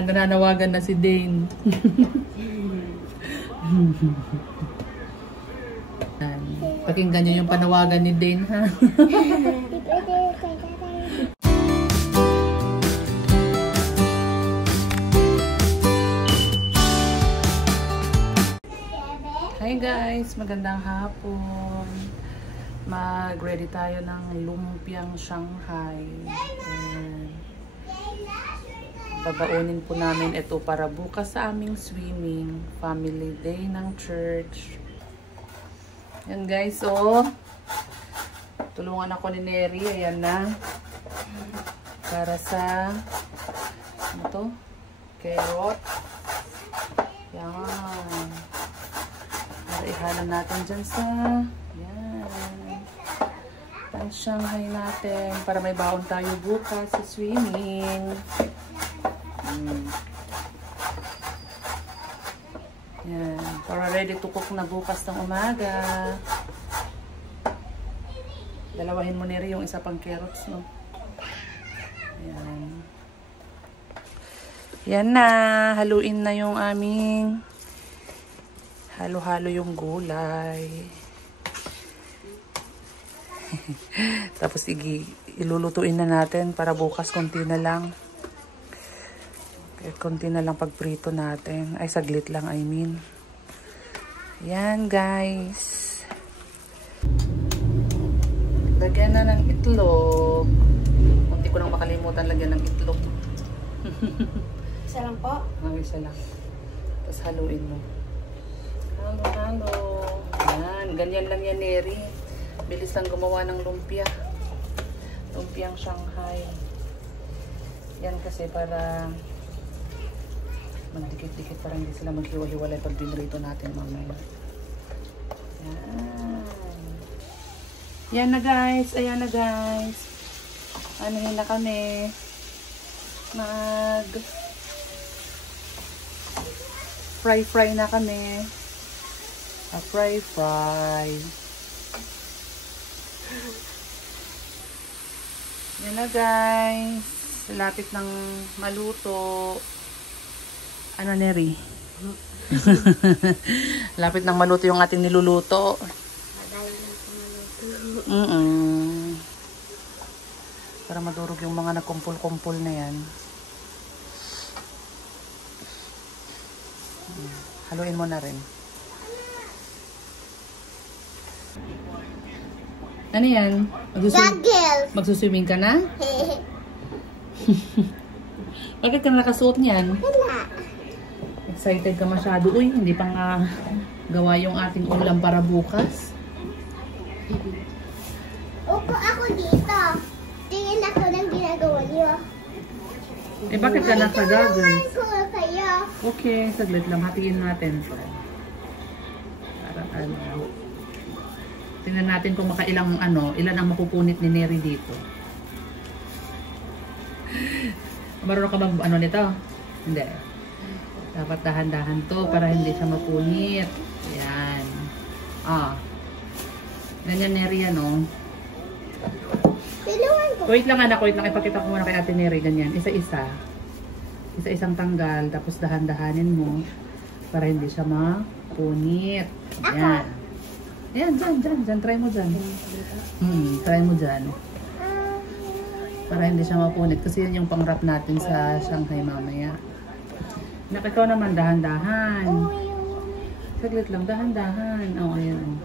Yan, nananawagan na si Dane. Yan. Pakinggan nyo yung panawagan ni Dane, ha? Hi guys, magandang hapon. Mag-ready tayo ng lumpiang Shanghai. Babaunin po namin ito para bukas sa aming swimming family day ng church. Yan guys, so tulungan ako ni Neri. Ayan na. Para sa ano to? Carrot. Yan. Para ihalan natin dyan sa pang Shanghai natin para may baon tayo bukas sa swimming. Yan. Para ready to cook na bukas ng umaga. Dalawahin mo neri yung isa pang carrots, no? Yan. Yan na. Haluin na yung aming halo-halo yung gulay. Tapos ilulutuin na natin para bukas konti na lang. Konti na lang pagprito natin. Ay, saglit lang, I mean. Yan, guys. Lagyan na ng itlog. Kunti ko nang makalimutan lagyan ng itlog. Isa lang po? Isa lang. Tapos haluin mo. Halo-halo. Yan. Ganyan lang yan, Neri. Bilis lang gumawa ng lumpia. Lumpiang Shanghai. Yan kasi para magdikit-dikit para hindi sila maghiwa-hiwalay pag binrito natin mamaya. Yan. Yan na guys. Ayan na guys. Anuhin na kami. Fry na kami. Fry. Yan na guys. Lapit ng maluto. Ano, Neri? Lapit ng maluto yung ating niluluto. Para madurog yung mga nagkumpul-kumpul na yan. Haluin mo na rin. Ano yan? Magsuswimming ka na? Bakit ka nakasuot niyan? Wala. Excited ka masyado. Uy, hindi pa nga gawa yung ating ulam para bukas. Upo ako dito. Tingin ako ng ginagawa niyo. Eh, bakit ka naka-goggles? Kayo. Okay, saglit lang. Hatiin natin. Para ano. Tingnan natin kung makailang ilan ang mapupunit ni Neri dito. Marunong ka mag nito? Hindi. Dapat dahan-dahan to para hindi siya mapunit. Yan. Ganyan Neri ano. Wait lang anak, wait lang. Ipakita ko muna kay Ate Neri. Ganyan. Isa-isa. Isa-isang tanggal. Tapos dahan-dahanin mo para hindi siya mapunit. Yan. Ayan, dyan. Try mo dyan. Try mo dyan. Para hindi siya mapunit. Kasi yan yung pang-wrap natin sa Shanghai mamaya. Ikaw naman, dahan-dahan. Saglit lang, dahan-dahan. Ayan.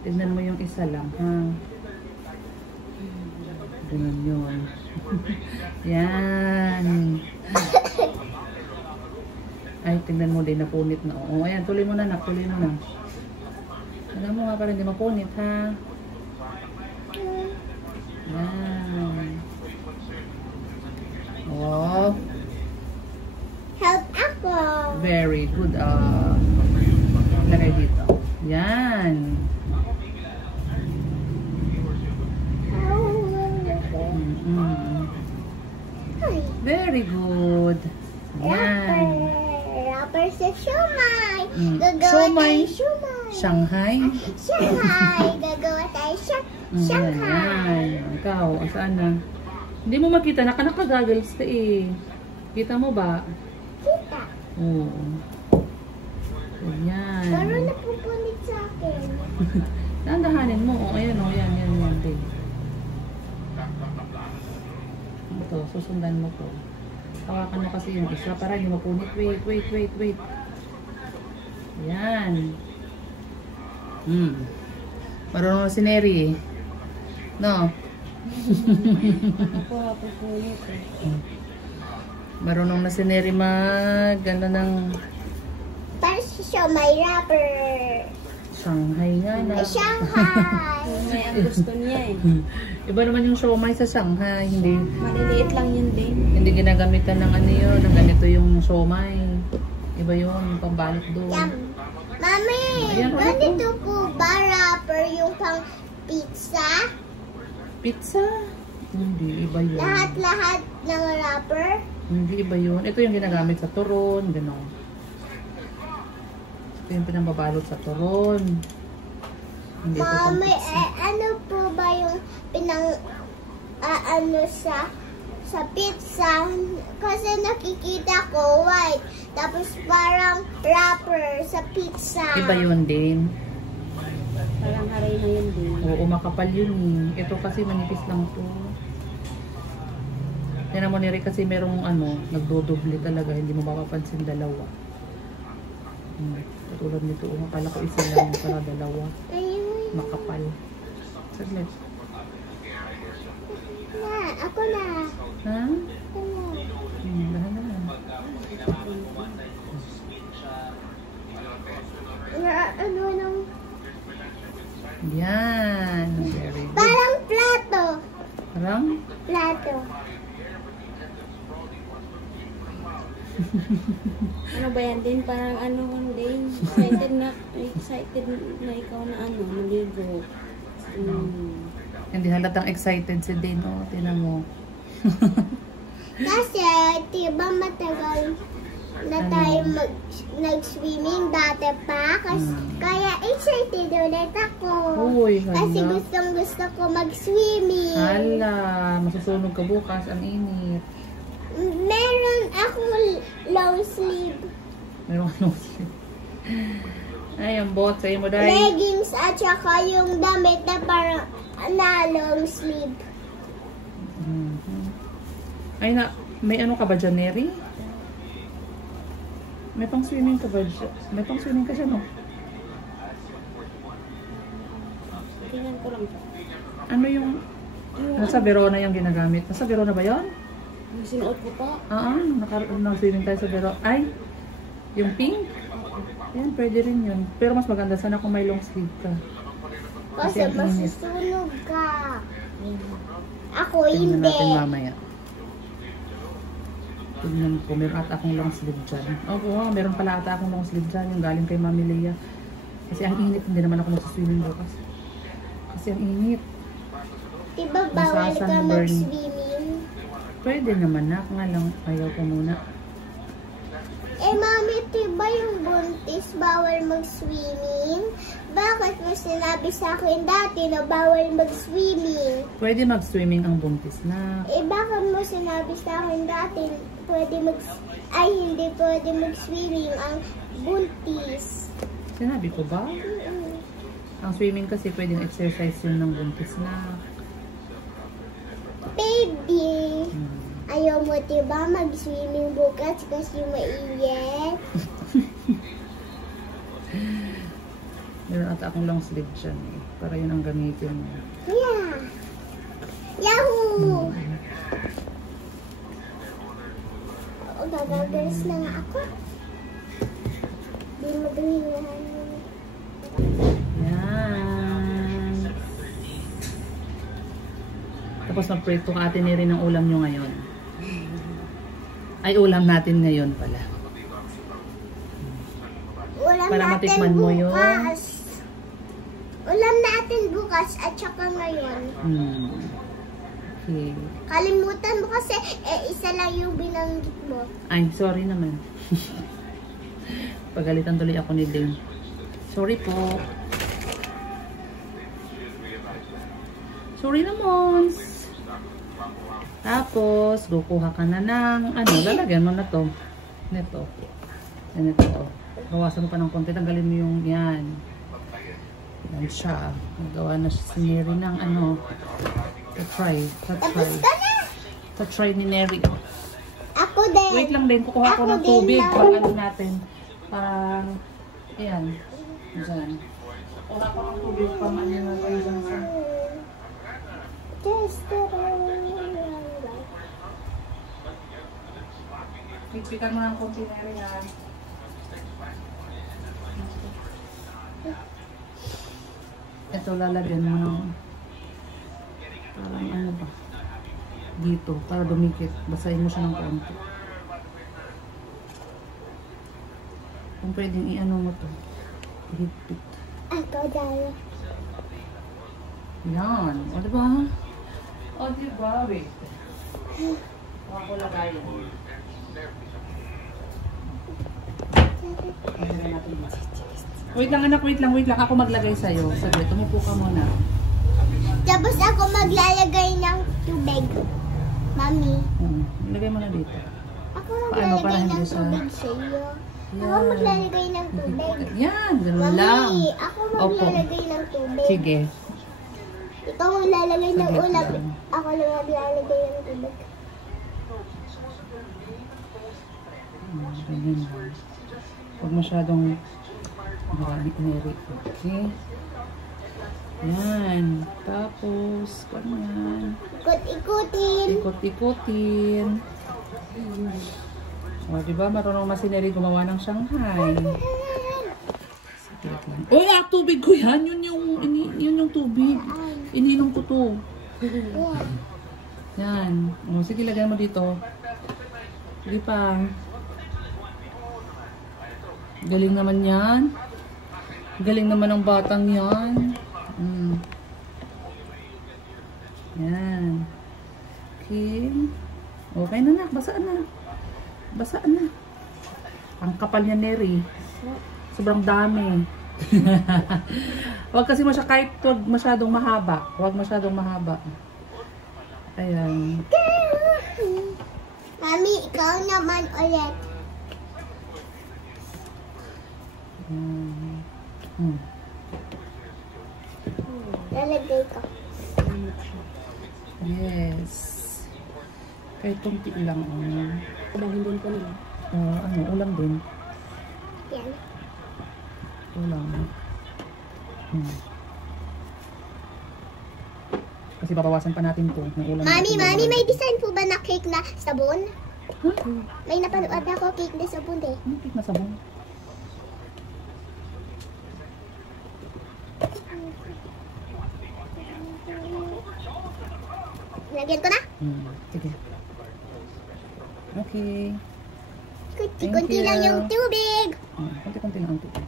Tignan mo yung isa lang, ha? Ganun yun. Yan. Ay, tignan mo din, napunit na. Ayan, tuloy mo na, tuloy mo na. Alam mo nga para hindi mapunit, ha? Yan. Oh. Help ako. Very good. Lagay dito. Yan. Very good. Yan. Rapper sa siomay. Siomay. Shanghai. Gagawa tayo Shanghai. Ikaw, saan na? Hindi mo makita. Naka-goggles ka eh. Kita mo ba? Oo. Ayan. Pero napupunit sa akin. Dahan-dahanin mo. O, ayan o. Yan, yan, yan. Din. Ito, susundan mo to. Hawakan mo kasi yung isa para hindi mapunit. Wait, wait, wait, wait. Ayan. Marunong na si Neri. No? Marunong na si Neri mag ganda ng Para siya may wrapper. Shanghai nga na. Ay, Shanghai. May ang gusto niya eh. Iba naman yung siomai sa Shanghai. Hindi Maliliit lang yun din. hindi ginagamitan ng ano yun. Ng ganito yung siomai. Iba yun. Pambalot doon. Yum. Mami, Ayan, ganito po ba wrapper yung pang pizza? Pizza? Hindi. Iba yun. Lahat-lahat ng wrapper? Hindi iba yun. Ito yung ginagamit sa turon. Ganon. Ito yung pinambabalot sa turon. Hindi ito pang Mami, pizza. ano po ba yung ano sa pizza? Kasi nakikita ko white. Tapos parang wrapper sa pizza. Iba yun din. Parang haray na yun din. Oo, makapal yun eh. Ito kasi manipis lang to. Yan mo nire kasi merong ano, nagdodoble talaga. Hindi mo mapapansin dalawa. Katulad nito. Akala ko isa lang para dalawa. Ayun. Makapal. Saglit. Na, ako na. Ha? Ako na. Dahan-dahan. Ano nang Yan. Very good. parang plato. Parang? Plato. Ano ba yan din? Parang ano din. Excited na ikaw na ano, maligo. Hindi halatang excited si Dino. Tinan mo. Kasi, diba matagal na tayo nag-swimming dati pa. Kaya excited ulit ako. Uy, Kasi hala. gustong gusto ko mag-swimming. Hala, masusunog ka bukas. Ang init. Meron ako long sleeve. Meron ka sleep. Ay, ang bot. Sa'yo mo, Day. Leggings at saka yung damit na parang na long sleeve. Ay, may ano ka ba dyan, Neri? May pang swimming ka ba dyan? May pang swimming ka siya, no? Tingnan ko lang siya. Ano yung... Nasa Verona yung ginagamit. Nasa Verona ba yun? Yung sinuot ko pa. Nakaroon ng swimming tayo sa Verona. Ay, yung pink? Yan, pwede rin yun. Pero mas maganda sana kung may long sleeve ka. Kasi ang init. masusunog ka. Ako Tingnan hindi. natin mamaya. Tingnan ko, meron ata akong long sleeve dyan. Oo, meron pala ata akong long sleeve dyan. Yung galing kay Mami Leia. Kasi ang init, hindi naman ako magsaswimming bukas. Kasi ang init. Diba bawal ka Masasunburn. mag-swimming? Pwede naman na, nga lang ayaw ko muna. Eh mami, diba yung buntis bawal mag-swimming? Bakit mo sinabi sa akin dati na bawal mag-swimming? Pwede mag-swimming ang buntis na. Eh bakit mo sinabi sa akin dati hindi pwede mag-swimming ang buntis? Sinabi ko ba? Ang swimming kasi pwedeng exercise yun ng buntis na. Baby, ayaw mo diba mag-swimming bukas kasi mainit? Meron ata akong long sleeve dyan eh. Para yun ang gamitin mo. Yeah! Yahoo! Gagagalis na nga ako. Di magalingahan mo. Yan. Tapos mag-prito ka atin rin ang ulam nyo ngayon. Ay, ulam natin ngayon pala. Ulam Para natin matikman mo yun. bukas. Ulam natin bukas at saka ngayon. Okay. Kalimutan mo kasi isa lang yung binanggit mo. Ay, sorry naman. Pagalitan tuloy ako ni Ding. Sorry po. Sorry naman. Tapos, kukuha ka na ng, lalagyan mo na to. Nito. Ganito, oh. Bawasan mo pa ng konti. Tanggalin mo yung yan. Yan siya. Nagawa na siya si Neri ng ano. To-try. Tapos ka na. To-try ni Neri. Ako din. Wait lang din. Kukuha ko ng Ako din tubig. na. Pag ano natin. Parang, ayan. Diyan. Kukuha ko ng tubig. Pang ano na tayo dyan sa... Pigpikan mo ng konti Neri ha. Ito lalagyan mo ng parang ano ba dito para dumikit. Basahin mo siya ng konti. Kung pwedeng i-ano mo to, higpit. Ako dala. Yan. O diba? O diba? Wait. Ako lagayin. Wait lang anak, wait lang. Ako maglagay sa'yo. Sabi, tumupo ka muna. Tapos ako maglalagay ng tubig. Mami. Ilagay mo na dito. Ako Paano? Para maglalagay hindi ng siya- tubig sa iyo. Ako Yan. maglalagay ng tubig. Yan, ganun lang. Mami, ako maglalagay ng tubig. Sige. Ikaw maglalagay ng Saglit ulam. lang. Ako lang maglalagay ng tubig. Ganyan lang. Huwag masyadong marami Neri. Okay. Yan. Tapos, ganyan. Ikot-ikutin. Ikot-ikutin. O, diba? Marunong mas si Neri gumawa ng Shanghai. Saglit lang. Uy, tubig ko yan. Yun yung tubig. Ininom ko to. Yan. O, sige, lagyan mo dito. Sige pa. Galing naman yan. Galing naman ng batang yan. Yan. Okay. Okay na nak. Basaan na. Basaan na. Ang kapal niya Neri. Sobrang dami. Huwag kasi kahit huwag masyadong mahaba. Huwag masyadong mahaba. Ayan. Mami, ikaw naman ulit. Lalagay ko. Yes. Kahit kunti lang. Kumahin din ko nila. Ulam din. Yan. Ulam. Kasi babawasan pa natin to. Ng ulam. Mami, may design po ba na cake na sabon? Huh? May napanood ako cake na sabon eh. Ano cake na sabon? Lagyan ko na? Sige. Okay. Kunti-kunti Thank you. lang yung tubig. Kunti-kunti lang ang tubig.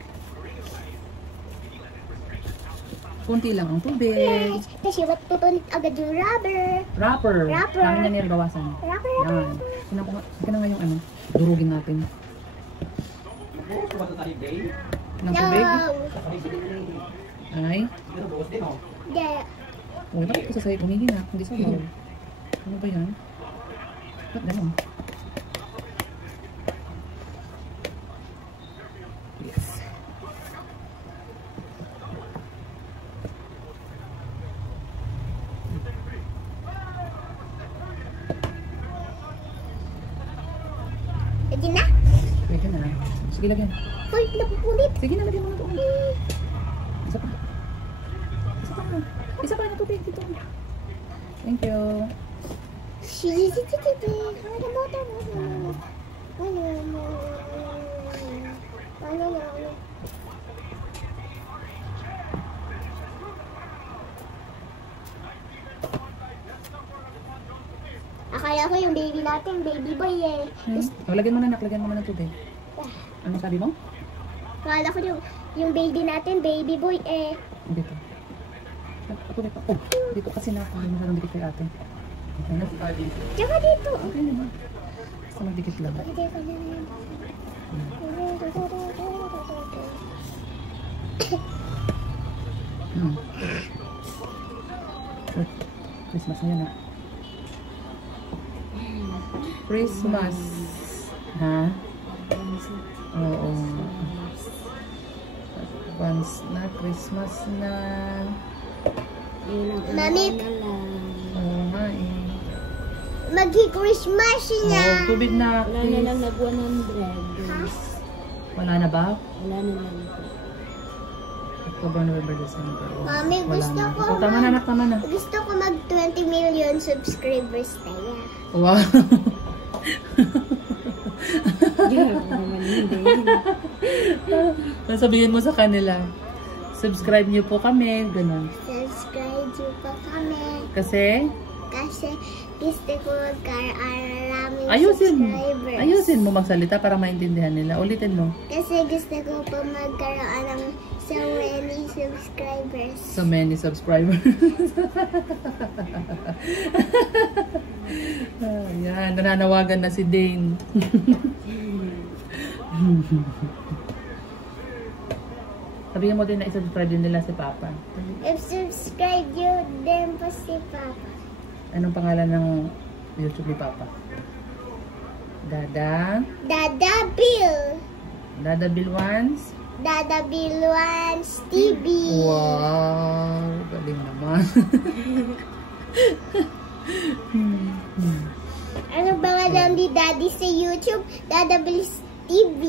Kunti lang ang tubig. Yes. Kasi what pupunit agad yung rubber. Wrapper. Wrapper. Kami na niribawasan. Rubber. Yan. Sige na nga yung durugin natin. Ng tubig? No. Ay. Yeah. Oh, bakit ko sa sa'yo umingin na? Hindi sa bowl. Ano ba yan? Ba't ganun? Yes. Lagyan na? Pwede na. Sige, lagyan. Hoy, napupulit. Sige na, lagyan mo na doon. Isa pa. Isa pa. Isa pa na tubig dito. Thank you. Akala ko yung baby natin, baby boy eh. Lagyan mo na, nak. Lagyan mo na ng tubig. Ano sabi mo? Akala ko yung baby natin, baby boy eh. Dito. Ako dito. Oh, dito kasi na. Hindi masyadong dikit kay ate. Okay na. Tsaka dito. Okay naman. Basta magdikit lang. Christmas na yan ah. Christmas. Ha? Oo. Once na, Christmas na. Yun ang Mami. na lang. Oo nga eh. Magki-Christmas na. Oh, tubig na, Wala na please. lang nag 100 days. Wala na ba? Wala na lang po. October, November, December. Oh, Mami, wala gusto na. ko Oh, tama na, anak, tama na. Gusto ko mag 20 million subscribers tayo. Wow. Hindi ako naman hindi. Sabihin mo sa kanila, subscribe niyo po kami, ganun. Subscribe nyo pa kami. Kasi, Gusto ko magkaraming ayusin subscribers. ayusin mo magsalita para maintindihan nila. Ulitin mo. Kasi gusto ko pa magkaroon ng so many subscribers. So many subscribers. Yan, nananawagan na si Dane. Sabihin mo din na i-subscribe din nila si Papa. If subscribe you, then pa si Papa. Anong pangalan ng YouTube ni Papa? Dada? Dada Bill. Dada Bill Ones? Dada Bill Ones TV. Wow! Galing naman. Ano ba nga lang ni Daddy sa YouTube? Dada Bill TV.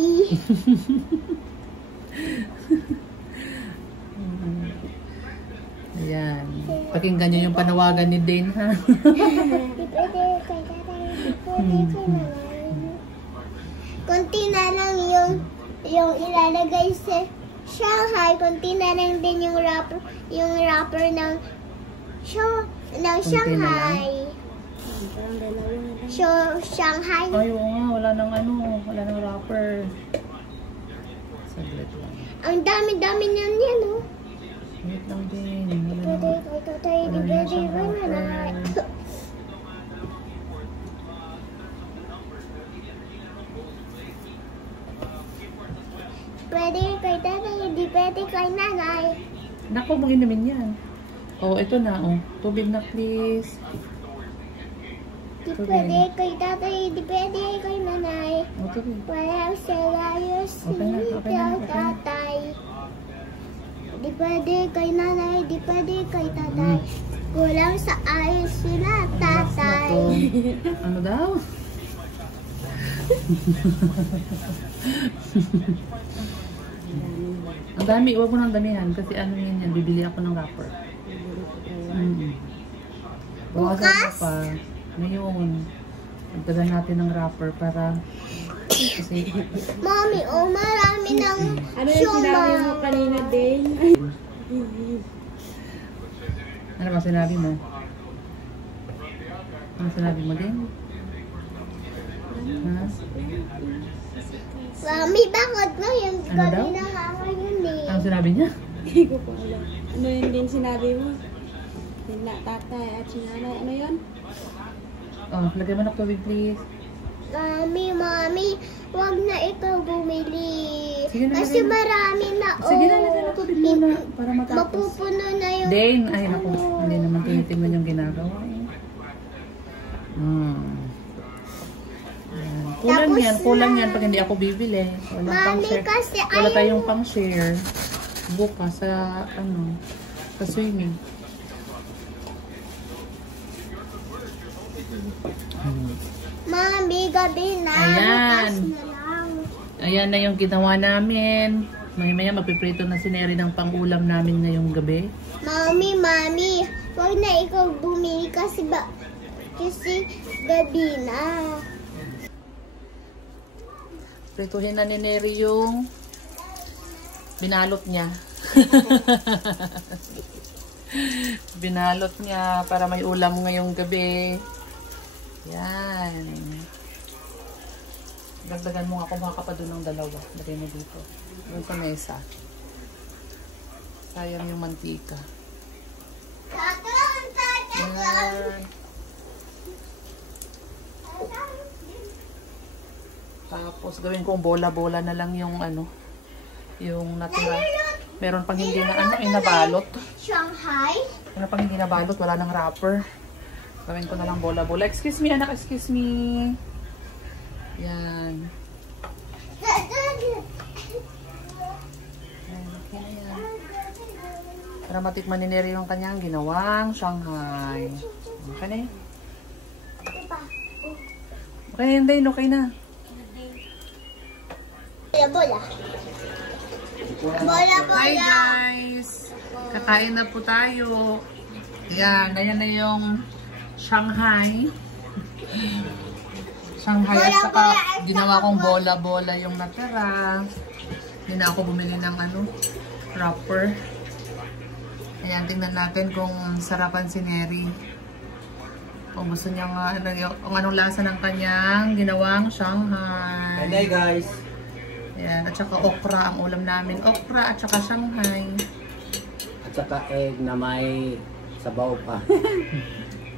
Ayan. Pakinggan nyo yung panawagan ni Dane, ha? Kunti na lang yung ilalagay sa Shanghai, kunti na lang din yung rapper ng Shanghai. Parang dalawa na lang. Shanghai. Ay, oo nga. Wala nang ano. Wala nang rapper. Saglit lang. Ang dami-dami niyan yan, oh. Wait lang din. Wala nang rapper. Pwede kay tatay, hindi pwede kay nanay. Naku, mong inumin yan. Oh, ito na, oh. Tubig na, please. Hindi pwede kay tatay, hindi pwede kay nanay. Oh, tubig. Walang serayos Okay na, okay na, okay na. tatay. Di pwede kay nanay, di pwede kay tatay. Kulang sa ayos sila, tatay. Ano daw? Ang dami, huwag mo nang damihan kasi ano yan, bibili ako ng wrapper. Bawasan mo Bukas? pa. Ngayon, nagdagan natin ng wrapper para kasi Mommy, oh, marami ng Ano yung sinabi mo kanina, Dane? ano ba sinabi mo? Ano sinabi mo din? Ha? Mami, bakit mo yung Ano gabi daw? na ngayon eh? Ano sinabi niya? Hindi ko pa alam. Ano yun din sinabi mo? Sina tatay at sinanay. Ano yun? Oh, lagay mo ng tubig, please. Mami, wag na ikaw bumili. Sige na, Kasi lagay na. marami na, Sige na, lagay ng tubig muna para matapos. Mapupuno na yung... Dane, ay naku, hindi naman tinitingnan yung ginagawa eh. Ayan. Kulang yan pag hindi ako bibili. Wala pang Mami, share. kasi Wala ayaw- tayong pang share bukas sa ano, sa swimming. Mami, gabi na. Ayan. Bukas na lang. Ayan na yung ginawa namin. Maya mapiprito na si Neri ng pang-ulam namin ngayong gabi. Mami, wag na ikaw bumili kasi gabi na. Prituhin na ni Neri yung binalot niya. Binalot niya para may ulam ngayong gabi. Yan. Dagdagan mo nga, kumuha ka pa doon ng dalawa. Lagay mo dito. Doon sa mesa. Sayang yung mantika. Yan. Tapos gawin kong bola-bola na lang yung ano, yung natira. Meron pang hindi na ano, nabalot. Shanghai? Meron pang hindi nabalot, wala nang wrapper. Gawin ko na lang bola-bola. Excuse me, anak, excuse me. Yan. Ayan. Para matikman ni Neri yung kanyang ginawang Shanghai. Okay na yun. Okay na yun, Dane. Okay na. Bola. Bola, Hi bola. guys! Kakain na po tayo. Ayan na yung Shanghai. Shanghai at saka ginawa kong bola-bola yung natira. Hindi na ako bumili ng wrapper. Ayan, tingnan natin kung sarapan si Neri. Kung gusto niya nga, kung anong lasa ng kanyang ginawang Shanghai. Hi guys! Ayan, at saka okra ang ulam namin. Okra at saka Shanghai. At saka egg na may sabaw pa.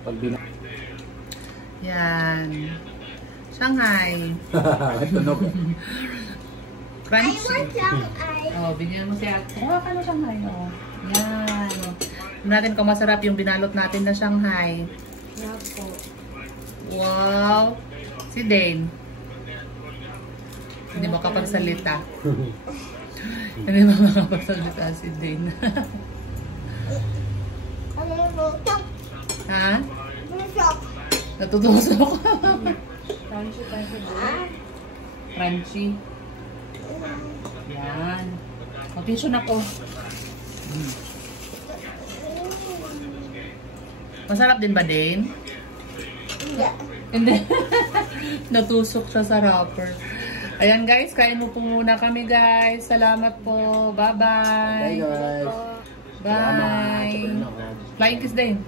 Pag Yan. Shanghai. tunog. Crunchy. Shanghai. Oh, bigyan mo siya. Ka na Shanghai. Oh. Yan. Oh. Tignan natin kung masarap yung binalot natin na Shanghai. Yeah po. Wow. Si Dane. Hindi makapagsalita. Hindi makapagsalita si Dane. Ano yung busok? Ha? Busok. Natutusok. Crunchy pa siya doon. Crunchy. Yan. Mag-tissue na po. Masarap din ba, Dane? Hindi. Hindi. Natusok siya sa wrapper. Ayan guys, kain mo po muna kami guys. Salamat po. Hi Bye-bye. guys! Bye. Flying kiss din.